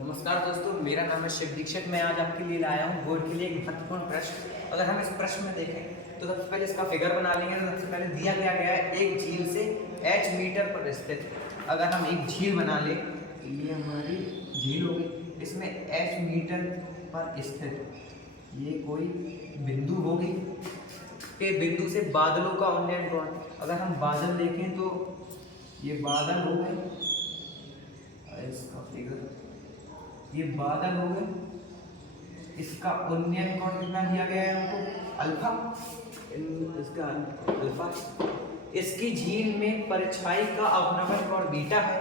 नमस्कार दोस्तों, मेरा नाम है शिव दीक्षित। मैं आज आपके लिए लाया हूँ बोर्ड के लिए एक महत्वपूर्ण प्रश्न। अगर हम इस प्रश्न में देखें तो सबसे पहले इसका फिगर बना लेंगे। तो सबसे पहले दिया गया है एक झील से h मीटर पर स्थित। अगर हम एक झील बना ले, ये हमारी झील होगी, इसमें h मीटर पर स्थित ये कोई बिंदु होगी के बिंदु से बादलों का उन्नयन कोण। अगर हम बादल देखें तो ये बादल हो गए, इसका फिगर ये बादल हो गए, इसका उन्नयन कोण कितना दिया गया है हमको, अल्फा। इसका अल्फा। इसकी झील में परछाई का अवनमन कोण बीटा है।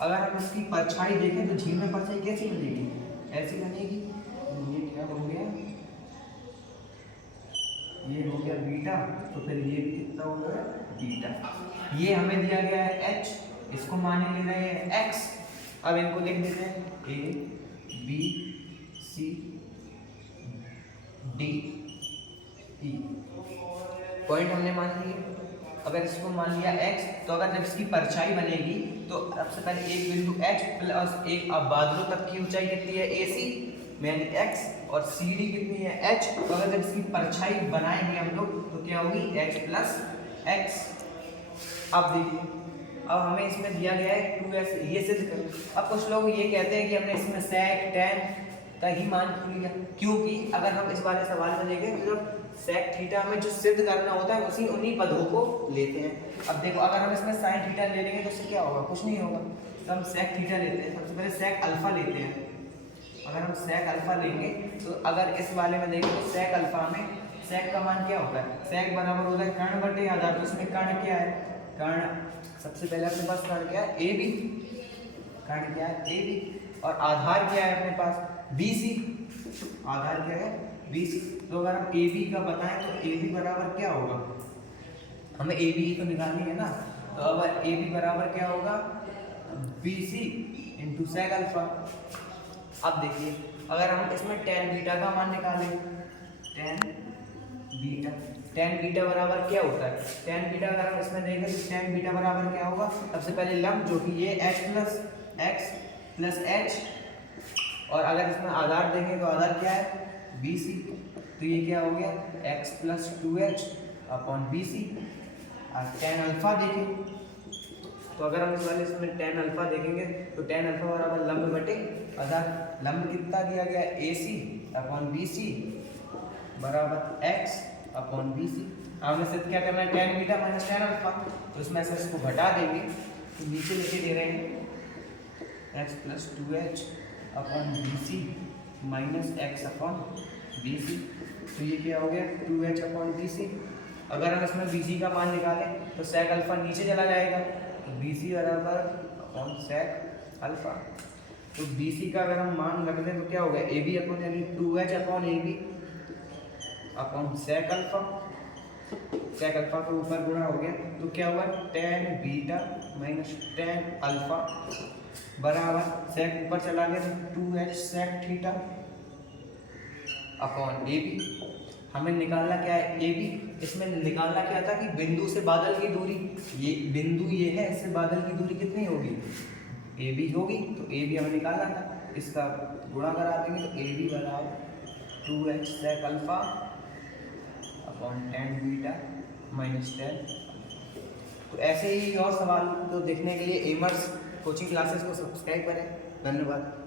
अगर हम इसकी परछाई देखें तो झील में परछाई कैसी बनेगी, ऐसी बनेगी। ये क्या हो गया, ये हो गया बीटा, तो फिर ये भी कितना हो गया, बीटा। ये हमें दिया गया है h, इसको माने ले रहे हैं x। अब इनको लिख देते हैं a b c d e। Point हमने मान लिए। अगर इसको मान लिया x, तो अगर जब इसकी परछाई बनेगी तो सबसे पहले एक बिंदु h प्लस एक, अब बादलों तक की ऊंचाई कितनी है ac यानी x, और CD कितनी है h। तो अगर जब इसकी परछाई बनाएंगे हम लोग तो क्या होगी, h प्लस x। अब देखिए, अब हमें इसमें दिया गया है 2s, ये सिद्ध करो। अब कुछ लोग ये कहते हैं कि हमने इसमें sec tan का ही मान भूल गया, क्योंकि अगर हम इस वाले सवाल में देखें तो जब sec थीटा में जो सिद्ध करना होता है उसी उन्हीं पदों को लेते हैं। अब देखो, अगर हम इसमें sin थीटा ले लेंगे तो इससे क्या होगा, कुछ नहीं होगा। तो हम sec थीटा लेते हैं, सबसे पहले sec अल्फा लेते हैं। अगर हम sec अल्फा लेंगे तो अगर इस वाले में देखें तो sec अल्फा में sec का मान क्या होता है, sec बराबर होता है कर्ण बटे आधार। तो इसमें कर्ण क्या है, कर्ण सबसे पहले अपने पास कर्ण क्या है, AB। कर्ण क्या है, AB। और आधार क्या है अपने पास, BC। आधार क्या है, BC। तो अगर हम AB का बताएं तो AB बराबर क्या होगा, हमें AB तो निकालनी है ना। तो अगर AB बराबर क्या होगा, BC इंटू sec अल्फा। अब देखिए, अगर हम इसमें tan बीटा का मान निकालें, tan बीटा बराबर क्या होता है, tan बीटा अगर हम इसमें देखें तो tan बीटा बराबर क्या होगा, सबसे पहले लंब जो कि ये h plus x plus h, और अगर इसमें आधार देखें तो आधार क्या है, BC। तो ये क्या हो गया, x plus 2h upon BC। और tan अल्फा देखें तो अगर हम इस वाले इसमें tan अल्फा देखेंगे तो tan अल्फा बराबर लंब बटे आधार। लंब कितना दिया गया, AC अपॉन BC बराबर x अपॉन BC। हमने सिर्फ क्या करना है, tan beta minus tan alpha. तो इसमें से इसको घटा देंगे तो नीचे लिखे दे रहे हैं x plus 2h upon BC minus x upon BC। तो ये क्या हो गया, 2h अपॉन BC। अगर हम इसमें BC का मान निकालें तो sec अल्फा नीचे चला जाएगा, तो BC बराबर अपॉन sec अल्फा। तो BC का अगर हम मान रख दें तो क्या होगा, AB अपॉन यानी 2h upon AB upon sec alpha. sec alpha के ऊपर गुणा हो गया तो क्या हुआ, tan beta minus tan alpha बराबर sec ऊपर चला गया तो 2h sec theta upon AB। हमें निकालना क्या है, AB। इसमें निकालना क्या था कि बिंदु से बादल की दूरी, ये बिंदु ये है, इससे बादल की दूरी कितनी होगी, AB होगी। तो AB हमें निकालना था, इसका गुणा करा देंगे तो AB बराबर 2h sec alpha upon tan beta minus tan। तो ऐसे ही और सवाल को देखने के लिए एमर्स कोचिंग क्लासेस को सब्सक्राइब करें। धन्यवाद।